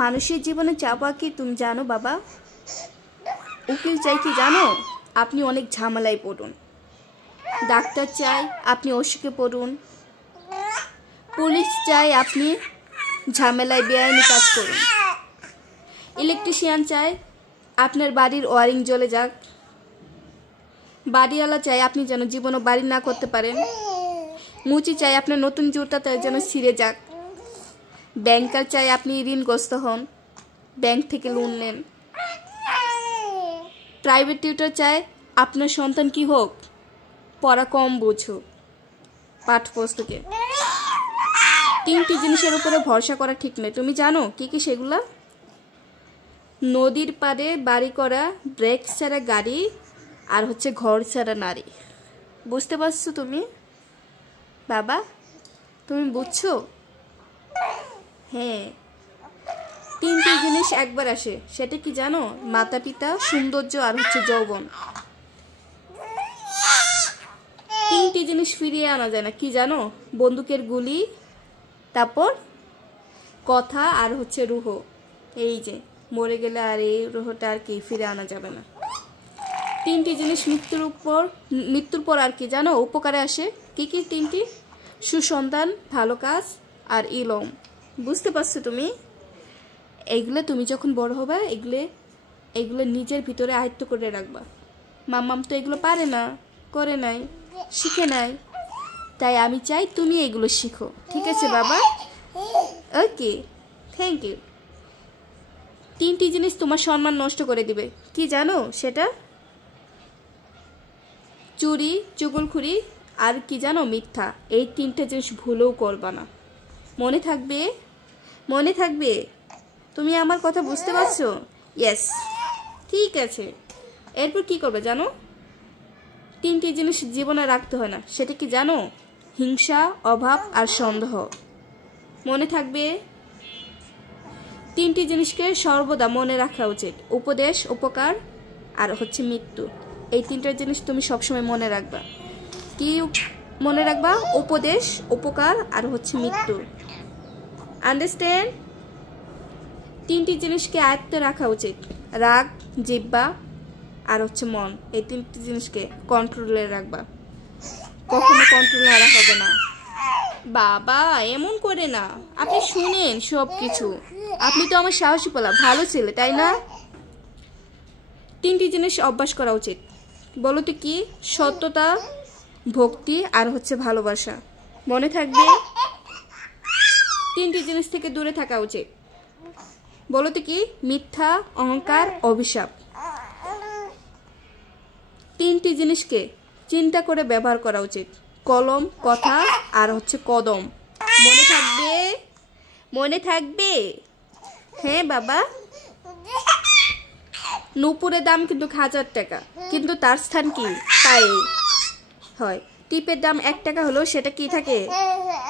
মানুষের জীবনে চাওয়া কি তুমি জানো বাবা? উকিল চাই কি জানো? আপনি অনেক ঝামেলায় পড়ুন। ডাক্তার চাই আপনি অসুখে পড়ুন। পুলিশ চাই আপনি ঝামেলায় বেআইনি কাজ করুন। ইলেকট্রিশিয়ান চাই আপনার বাড়ির ওয়ারিং জ্বলে যাক। বাড়িওয়ালা চাই আপনি যেন জীবনও বাড়ি না করতে পারেন। মুচি চাই আপনার নতুন জুতাটা যেন ছিঁড়ে যাক। ব্যাংকার চাই আপনি ঋণগ্রস্ত হন, ব্যাংক থেকে লোন নেন। প্রাইভেট টিউটর চাই আপনার সন্তান কি হোক, পড়া কম বুঝুক পাঠ্যপুস্তকে। তিনটি জিনিসের উপরে ভরসা করা ঠিক নেই, তুমি জানো কি কি সেগুলা? নদীর পাড়ে বাড়ি করা, ব্রেক ছাড়া গাড়ি, আর হচ্ছে ঘর ছাড়া নারী। বুঝতে পারছো তুমি বাবা? তুমি বুঝছো? হ্যাঁ, তিনটি জিনিস একবার আসে, সেটা কি জানো? মাতা পিতা, সৌন্দর্য আর হচ্ছে যৌবন। তিনটি জিনিস ফিরিয়ে আনা যায় না, কি জানো? বন্দুকের গুলি, তারপর কথা, আর হচ্ছে রুহ। এই যে মরে গেলে আর এই রুহটা আর কি ফিরে আনা যাবে না। তিনটি জিনিস মৃত্যুর পর আর কি জানো উপকারে আসে? কি কি তিনটি? সুসন্তান, ভালো কাজ আর ইলম। বুঝতে পারছো তুমি? এইগুলো তুমি যখন বড় হবে এগুলো নিজের ভিতরে আয়ত্ত করে রাখবা। মাম্মাম তো এগুলো পারে না, করে নাই, শিখে নাই, তাই আমি চাই তুমি এগুলো শিখো। ঠিক আছে বাবা? ওকে, থ্যাংক ইউ। তিনটি জিনিস তোমার সম্মান নষ্ট করে দিবে, কি জানো সেটা? চুরি, চুগলখুরি আর কি জানো? মিথ্যা। এই তিনটে জিনিস ভুলেও করবা না। মনে থাকবে? মনে থাকবে? তুমি আমার কথা বুঝতে পারছো? ইয়েস, ঠিক আছে। এরপর কি করবে জানো? তিনটি জিনিস জীবনে রাখতে হয় না, সেটা কি জানো? হিংসা, অভাব আর সন্দেহ। মনে থাকবে? তিনটি জিনিসকে সর্বদা মনে রাখা উচিত: উপদেশ, উপকার আর হচ্ছে মৃত্যু। এই তিনটা জিনিস তুমি সবসময় মনে রাখবা। কি মনে রাখবা? উপদেশ, উপকার আর হচ্ছে মৃত্যু। আন্ডারস্ট্যান্ড? তিনটি জিনিসকে আয়ত্তে রাখা উচিত: রাগ, জিহ্বা আর হচ্ছে মন। এই তিনটি জিনিসকে কন্ট্রোলে রাখবা, কখনো কন্ট্রোলে রাখা হবে না। বাবা এমন করে না, আপনি শুনেন সব কিছু। আপনি তো আমার সাহসী পোলা, ভালো ছেলে, তাই না? তিনটি জিনিস অভ্যাস করা উচিত, বলো তো কি? সত্যতা, ভক্তি আর হচ্ছে ভালোবাসা। মনে থাকবে? তিনটি জিনিস থেকে দূরে থাকা উচিত, বলো তো কি? মিথ্যা, অহংকার, অভিশাপ। তিনটি জিনিসকে চিন্তা করে ব্যবহার করা উচিত: কলম, কথা আর হচ্ছে কদম। মনে থাকবে? মনে থাকবে? হ্যাঁ বাবা। নূপুরের দাম কিন্তু 1000 টাকা, কিন্তু তার স্থান কি? পায়ে হয়। টিপের দাম 1 টাকা হলো, সেটা কি থাকে?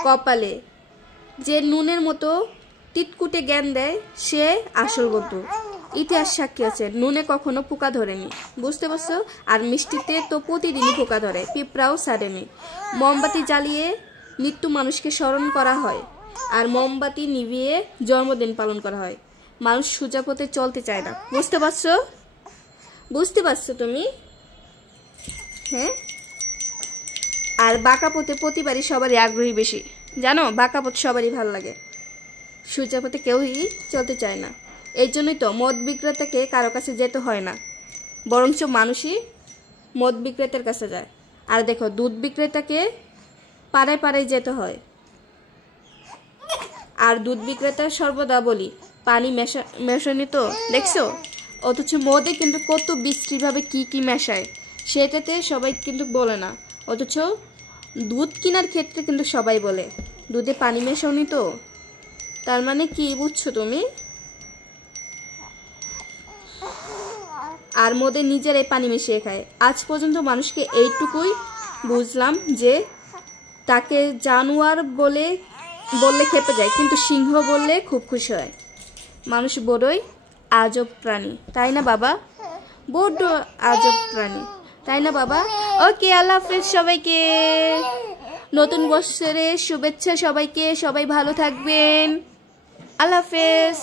কপালে। যে নুনের মতো তিতকুটে জ্ঞান দেয় সে আসল বন্ধু। ইতিহাস সাক্ষী আছে নুনে কখনো পোকা ধরেনি, বুঝতে পারছো? আর মিষ্টিতে তো প্রতিদিনই পোকা ধরে, পিঁপড়াও ছাড়েনি। মোমবাতি জ্বালিয়ে মৃত্যু মানুষকে স্মরণ করা হয়, আর মোমবাতি নিভিয়ে জন্মদিন পালন করা হয়। মানুষ সোজা পথে চলতে চায় না, বুঝতে পারছো? বুঝতে পারছো তুমি? হ্যাঁ। আর বাঁকা পথে প্রতিবারই সবারই আগ্রহী বেশি, জানো? বাঁকা পথ সবারই ভালো লাগে, সোজা পথে কেউই চলতে চায় না। এই জন্যই তো মদ বিক্রেতাকে কারো কাছে যেতে হয় না, বরঞ্চ মানুষই মদ বিক্রেতার কাছে যায়। আর দেখো, দুধ বিক্রেতাকে পাড়ায় পাড়ায় যেতে হয়, আর দুধ বিক্রেতা সর্বদা বলি পানি মেশানি তো, দেখছো? অথচ মদে কিন্তু কত বিশ্রীভাবে কি কি মেশায়, সেটাতে সবাই কিন্তু বলে না। অথচ দুধ কেনার ক্ষেত্রে কিন্তু সবাই বলে দুধে পানি মেশানি তো। তার মানে কি বুঝছো তুমি? আর মদে নিজেরাই পানি মিশিয়ে খায়। আজ পর্যন্ত মানুষকে এইটুকুই বুঝলাম যে তাকে জানোয়ার বললে খেপে যায়, কিন্তু সিংহ বললে খুব খুশি হয়। মানুষ বড়ই আজব প্রাণী, তাই না বাবা? বড্ড আজব প্রাণী, তাই না বাবা? ওকে, আল্লাহ হাফেজ সবাইকে। নতুন বছরের শুভেচ্ছা সবাইকে। সবাই ভালো থাকবেন। আল্লাহ হাফেজ।